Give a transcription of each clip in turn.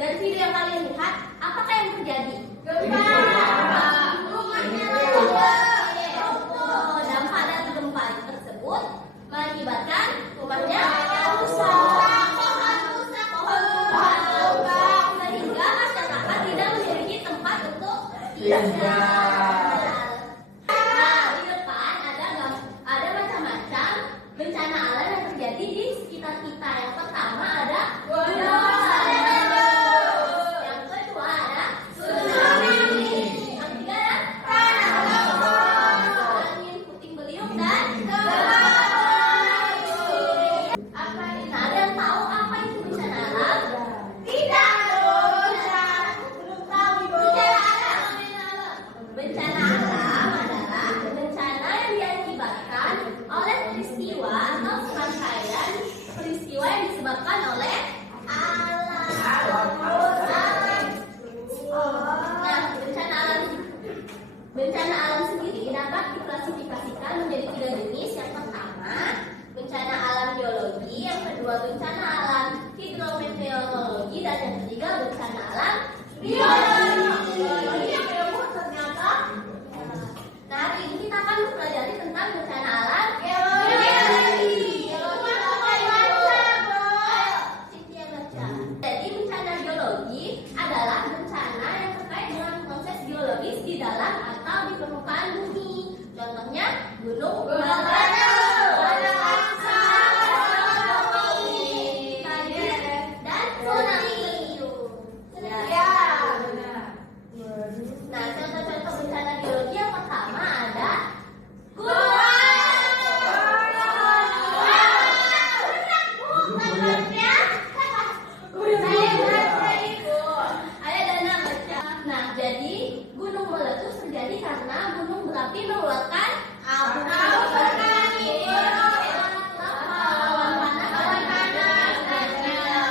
Dari video yang kalian lihat, apakah yang terjadi? Gempa. Rumahnya roboh. Dampak dari gempa tersebut mengakibatkan rumahnya rusak, pohon tumbang, sehingga masyarakat tidak memiliki tempat untuk tinggal. Nah, di depan ada macam-macam bencana alam yang terjadi di sekitar kita. Yang pertama ada gunung. Bencana alam adalah bencana yang diakibatkan oleh peristiwa atau serangkaian peristiwa yang disebabkan oleh alam. Nah, bencana alam sendiri dapat diklasifikasikan menjadi 3 jenis. Yang pertama, bencana alam geologi, yang kedua bencana alam hidrometeorologi, dan yang ketiga bencana alam biologi. Nah, hari ini kita akan mempelajari tentang bencana alam geologi. Jadi bencana geologi adalah bencana yang terkait dengan proses geologis di dalam atau di permukaan bumi. Contohnya gunung dan tsunami. Nah, contoh-contoh bencana geologi yang pertama ada Nah, jadi gunung meletus terjadi karena gunung berapi mengeluarkan abu vulkanik.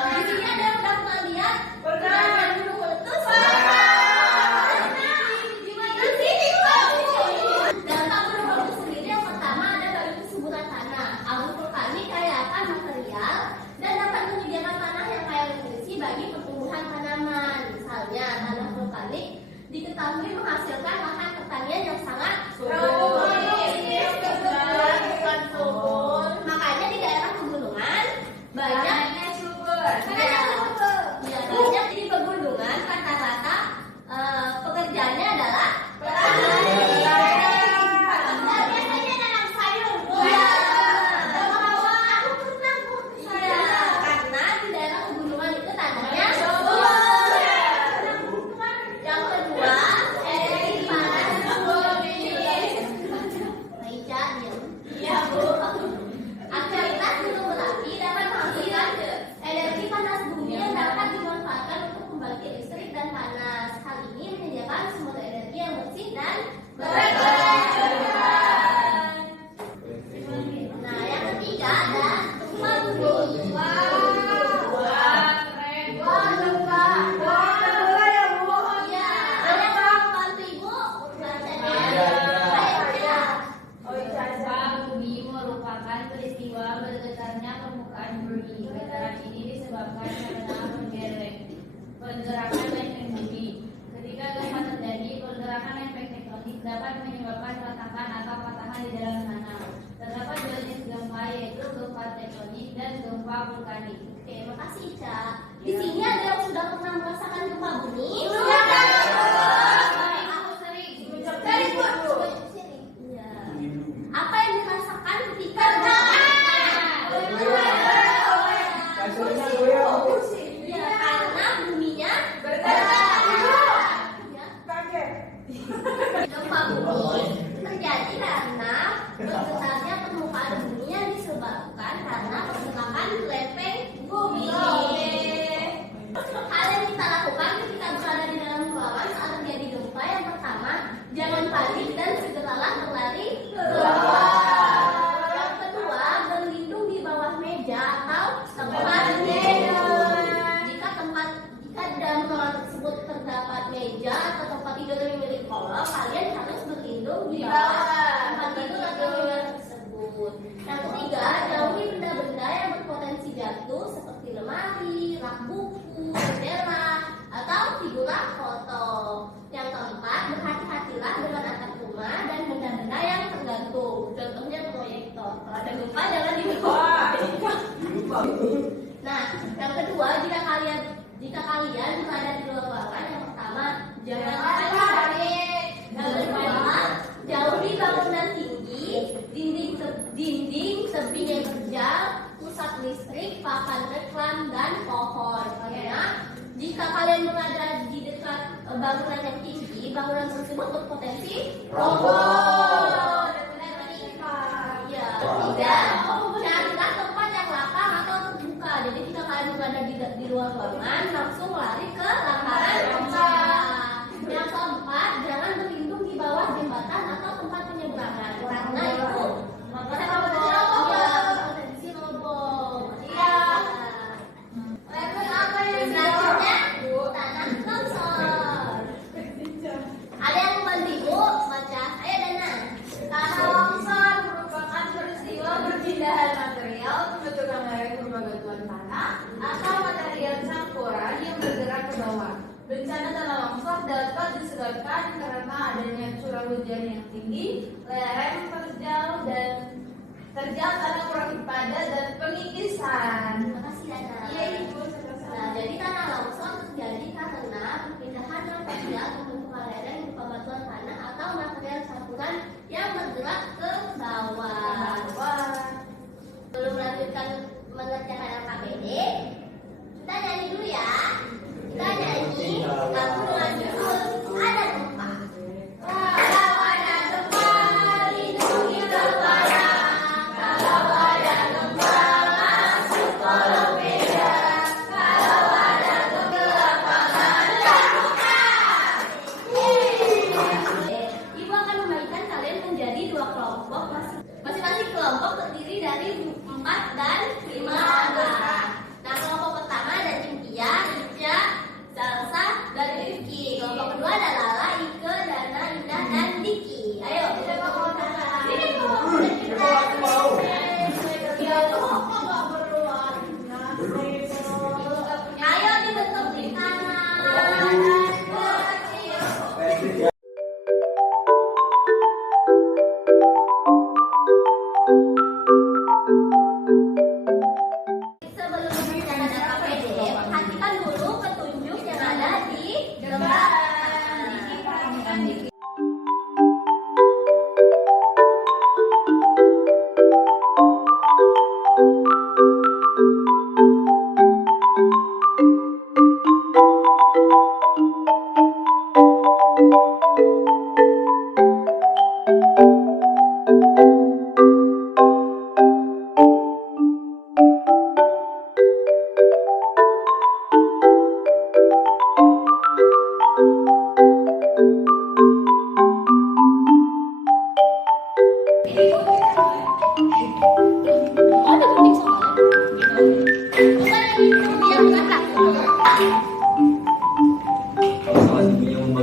Di sini ada yang udah pernah lihat gunung meletus? Dampak gunung meletus sendiri yang pertama ada bagi kesuburan tanah. Abu vulkanik kaya akan material dan dapat menyediakan tanah yang kaya nutrisi bagi pertumbuhan tanaman. Misalnya tanah vulkanik diketahui menghasilkan lahan pertanian yang sangat subur. Makanya di daerah pegunungan banyak di pegunungan rata-rata pekerjaannya adalah biasanya nanam sayur. Karena di daerah pegunungan itu tanahnya subur. Yang kedua, energi panas bumi. Iya, Bu. Aktivitas gunung berapi dapat menghasilkan energi panas bumi yang dapat dimanfaatkan untuk membangkit listrik dan panas. Hal ini menyediakan sumber energi yang bersih dan berkelanjutan. Nah, yang ketiga ada gempa bumi. Peristiwa bergetarnya permukaan bumi. Getaran ini disebabkan karena pergerakan lempeng bumi. Ketika gempa terjadi, pergerakan lempeng tektonik dapat menyebabkan retakan atau patahan di dalam tanah. Terdapat 2 jenis gempa, yaitu gempa tektonik dan gempa vulkanik. Oke, makasih Ica. Di sini ada yang sudah pernah merasakan gempa bumi? Aku sering. Apa yang dirasakan ketika karena buminya gempa bumi terjadi karena bergetarnya permukaan bumi yang disebabkan karena pergerakan lempeng bumi. Hal yang kita lakukan ketika berada di dalam ruangan saat terjadi gempa, yang pertama, jangan panik dan segeralah berlari keluar. Yang kedua, berlindung di bawah meja atau tempat tidur. Jika di dalam ruangan tersebut terdapat meja atau tempat tidur yang milik kolong, kalian harus berlindung di bawah tempat tidur atau meja tersebut. Yang ketiga, jauhi benda-benda yang berpotensi jatuh seperti lemari, rak buku, jendela, Kedua, jika kalian berada di luar ruangan, yang pertama jangan panik. Yang kedua, jauhi bangunan tinggi, dinding tebing yang terjal, pusat listrik, papan reklam dan pohon. Karena jika kalian berada di dekat bangunan yang tinggi, bangunan tersebut berpotensi roboh. Ya, tiga, carilah tempat yang lapang atau terbuka. Jadi jika kalian berada di luar ruangan, langsung lari ke lapangan kerja. Yang keempat, jangan berlindung di bawah jembatan atau tempat penyeberangan, karena itu potensi roboh. Iya. Selanjutnya, tanah longsor. Ada yang membantu Ibu baca? Ayo Dana. Tanah longsor merupakan peristiwa perpindahan material pembentukan lereng berupa batuan tanah atau material campuran yang bergerak ke bawah. Bencana tanah longsor dapat disebabkan karena adanya curah hujan yang tinggi, lereng terjal tanah kurang padat dan pengikisan. Terima kasih Dana. Iya Ibu. Nah, jadi tanah longsor terjadi karena perpindahan material pembentukan lereng berupa batuan tanah atau material campuran yang bergerak ke bawah. Sebelum melanjutkan mengerjakan LKPD, kita nyanyi dulu ya. Kita nyanyi lagu dengan judul Ada Gempa. Kalau ada gempa, lindungi kepala. Kalau ada gempa, masuk kolong meja. Kalau ada gempa, lapangan terbuka. Ibu akan membagikan kalian menjadi dua kelompok. Masing-masing kelompok terdiri dari 4 dan 5 anggota. Nah, kelompok pertama ada Cynthia, Ica, Salsa, dan Rifki. Kelompok kedua ada Lala, Ike, Dana, Indah, dan Diki. Ayo, kita kelompok pertama. Ini kelompok kita. Ayo dibentuk di kanan. Kecil. Sebelum mengerjakan LKPD, perhatikan dulu petunjuk yang ada di gambar. Ada penting soalnya. Bukan itu yang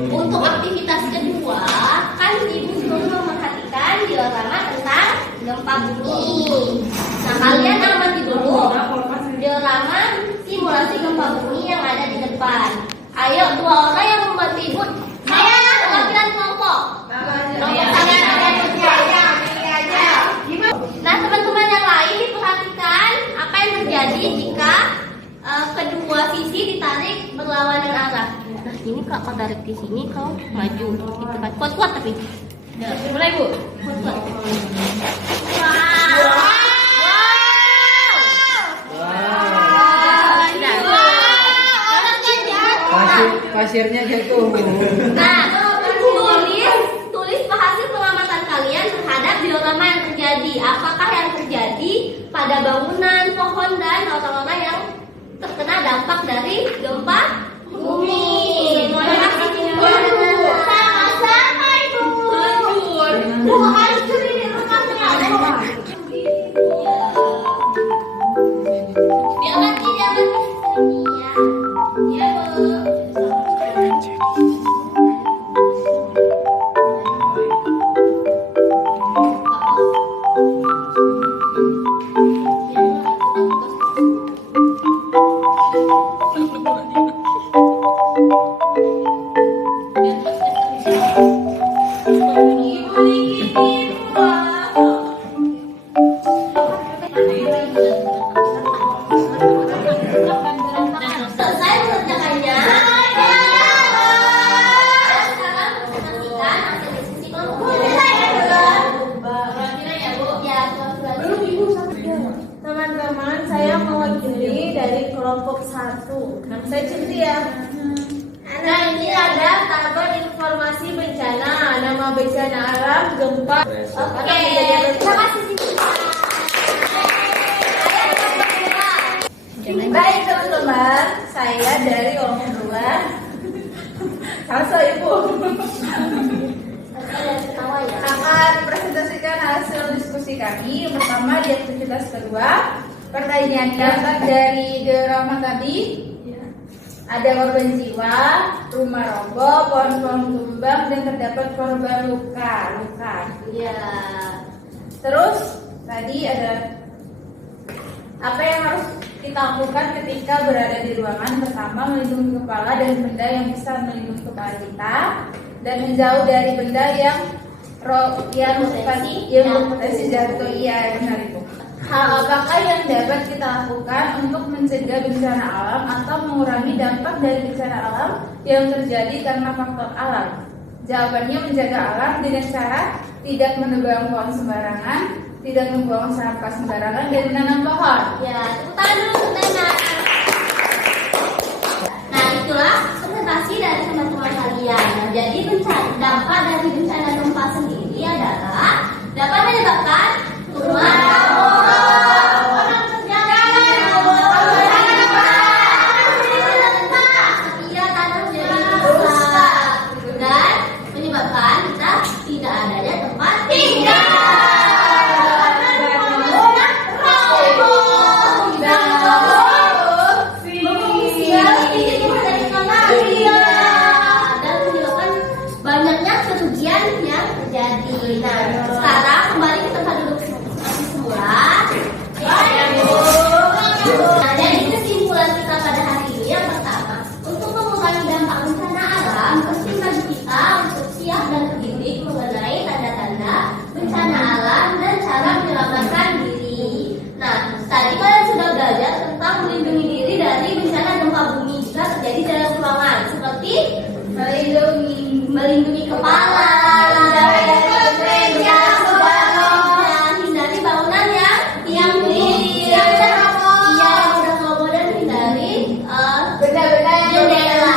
Untuk aktivitas kedua, kan Ibu sudah memperhatikan diorama tentang gempa bumi. Nah, kalian amati dulu diorama simulasi gempa bumi yang ada di depan. Ayo, 2 orang yang membantu Ibu. Saya perwakilan kelompok. Nah, teman-teman yang lain diperhatikan apa yang terjadi jika kedua sisi ditarik berlawanan arah. Nah, ini kau tarik di sini, kau maju, gitu kan? Kuat-kuat tapi. Udah, mulai Bu. Kuat-kuat. Pasirnya jatuh. Nah, tulis hasil pengamatan kalian terhadap diorama yang terjadi. Apakah yang terjadi pada bangunan, pohon, dan orang-orang yang terkena dampak dari gempa bumi. Terima kasih Ibu. Sama-sama Ibu. Bu harus curi di rumahnya. Biar nanti ya. Iya Bu. kelompok 1. Nama saya Cynthia. Nah, ini ada tabel informasi bencana. Nama bencana alam, gempa. Oke, terima kasih Cynthia. Baik teman-teman, saya dari Omong 2. Halo Ibu. Akan presentasikan hasil diskusi kami. Yang pertama di aktivitas kedua, pertanyaannya dapat dari drama tadi. Ada korban jiwa, rumah roboh, pohon-pohon tumbang, dan terdapat korban luka. Ya. Terus tadi ada apa yang harus kita lakukan ketika berada di ruangan. Pertama, melindungi kepala dan benda yang bisa melindungi kepala kita, dan menjauh dari benda yang berpotensi jatuh. Iya, benar itu. Hal apakah yang dapat kita lakukan untuk mencegah bencana alam atau mengurangi dampak dari bencana alam yang terjadi karena faktor alam? Jawabannya menjaga alam dengan cara tidak menebang pohon sembarangan, tidak membuang sampah sembarangan, dan menanam pohon. Ya, tepuk tangan dulu untuk Nana. Nah, itulah presentasi dari teman-teman kalian. Nah, jadi dampak dari bencana gempa sendiri adalah dapat menyebabkan rumah roboh, orang terjangkit, setiap tanah menjadi rusak, dan menyebabkan kita tidak adanya tempat tinggal. Banyaknya kerugian yang terjadi. Nah, sekarang kembali ke tempat duduk semula. Nah, jadi kesimpulan kita pada hari ini yang pertama, untuk mengurangi dampak bencana alam, penting bagi kita untuk siap dan terdidik mengenai tanda-tanda bencana alam dan cara menyelamatkan diri. Nah, tadi kalian sudah belajar tentang melindungi diri dari bencana gempa bumi jika terjadi dalam ruangan, seperti melindungi kepala, hindari bangunan yang mudah roboh, dan hindari Benda-benda yang jendela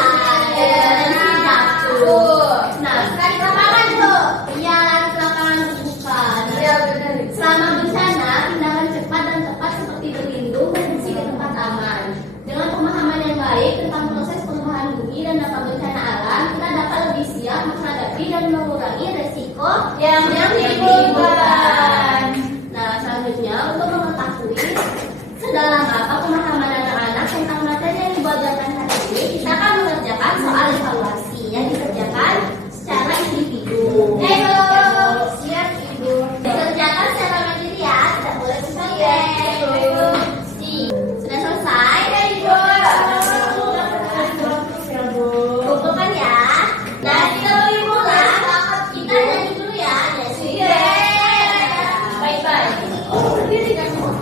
dan dapur. Nah, sekali ke lapangan tuh, iya lari ke lapangan terbuka. Iya, benar. Selama bencana, tindakan cepat dan tepat seperti berlindung mengungsi ke tempat aman. Dengan pemahaman yang baik tentang proses perubahan bumi dan dampak bencana alam, kita dapat lebih siap menghadapi dan mengurangi resiko yang ditimbulkan. Nah, selanjutnya untuk mengetahui sedalam apa pemahaman anak-anak tentang materi yang dibagikan hari ini, kita akan mengerjakan soal evaluasi yang dikerjakan secara individu. Siap Ibu. Dikerjakan secara mandiri ya, tidak boleh dicontek. Sudah selesai? Kumpulkan ya. Nah, kita boleh mulai. Kita nyanyi dulu ya. Bye-bye. Berdiri kan semua.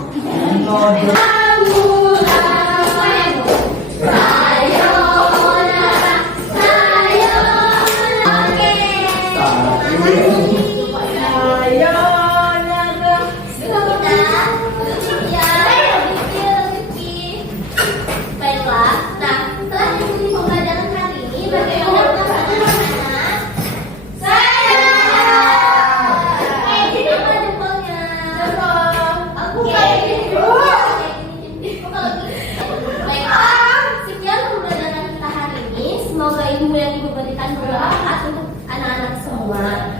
Baiklah, nah setelah mengikuti pembelajaran hari ini, bagaimana perasaan anak-anak? Ini apa jempolnya? Oke. Baiklah, sekian pembelajaran kita hari ini. Semoga ilmu yang Ibu berikan bermanfaat untuk anak-anak semua.